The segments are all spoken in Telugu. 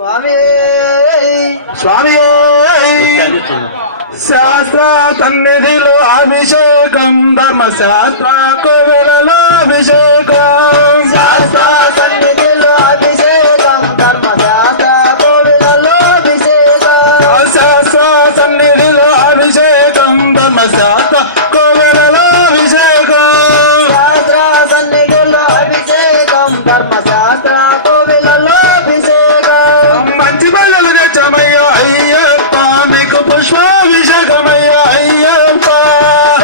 స్వామి స్వామి శాస్త్ర సన్నిధిలో అభిషేకం ధర్మశాస్త్ర కోవెలలో అభిషేకం శాస్త్ర సన్నిధిలో అభిషేకం ధర్మశాస్త్ర కోవిలలో అభిషేకం శాస్త్ర సన్నిధిలో అభిషేకం ధర్మశాస్త్ర కోవెలలో అభిషేకం శాస్త్ర సన్నిధిలో అభిషేకం ధర్మశాస్త్ర కోవిలలో అభిషేకం మంచి బయలు తెచ్చమయ్యో అయ్యప్ప నీకు పుష్పాభిషేకమయ్యో అయ్యప్ప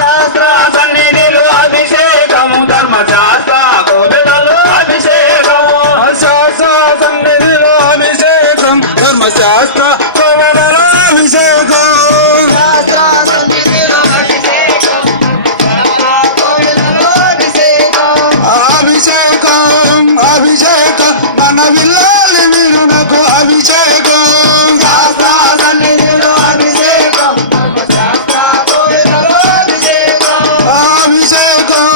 శాస్త్ర సన్నిధిలో అభిషేకం ధర్మశాస్త్ర కోవిలలో అభిషేకం శాస్త్ర సన్నిధిలో అభిషేకం ధర్మశాస్త్ర కోవెలలో అభిషేకం శాస్త్ర సన్నిధిలో అభిషేకం ధర్మశాస్త్ర కోవిలలో అభిషేకం అభిషేకం అభిషేకం మన విల్లాలి మీరు నాకు అభిషేకం శాస్త్ర సన్నిధిలో అభిషేకం ధర్మశాస్త్ర కోవిలలో అభిషేకం అభిషేకం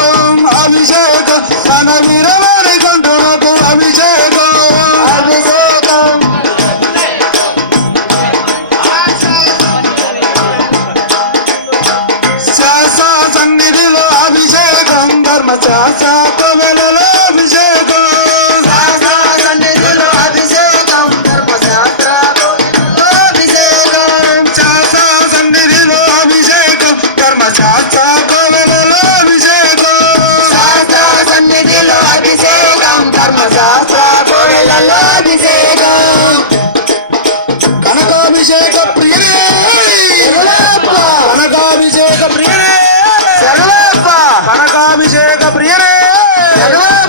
అభిషేకం మన వీరవారి కంటూ నాకు అభిషేకం అభిషేకం శాస్త్ర సన్నిధిలో అభిషేకం ధర్మశాస్త్ర కోవెలలో అభిషేకం శాస్త్ర సన్నిధిలో అభిషేకం ధర్మశాస్త్ర కోవిలలో అభిషేకం శాస్త్ర సన్నిధిలో అభిషేకం ధర్మశాస్త్ర కోవెలలో అభిషేకం శాస్త్ర సన్నిధిలో అభిషేకం ధర్మశాస్త్ర కోవిలలో అభిషేకం కనకాభిషేక ప్రియరే శరణప్ప కనకాభిషేక ప్రియరే శరణప్ప కనకాభిషేక ప్రియరే శరణప్ప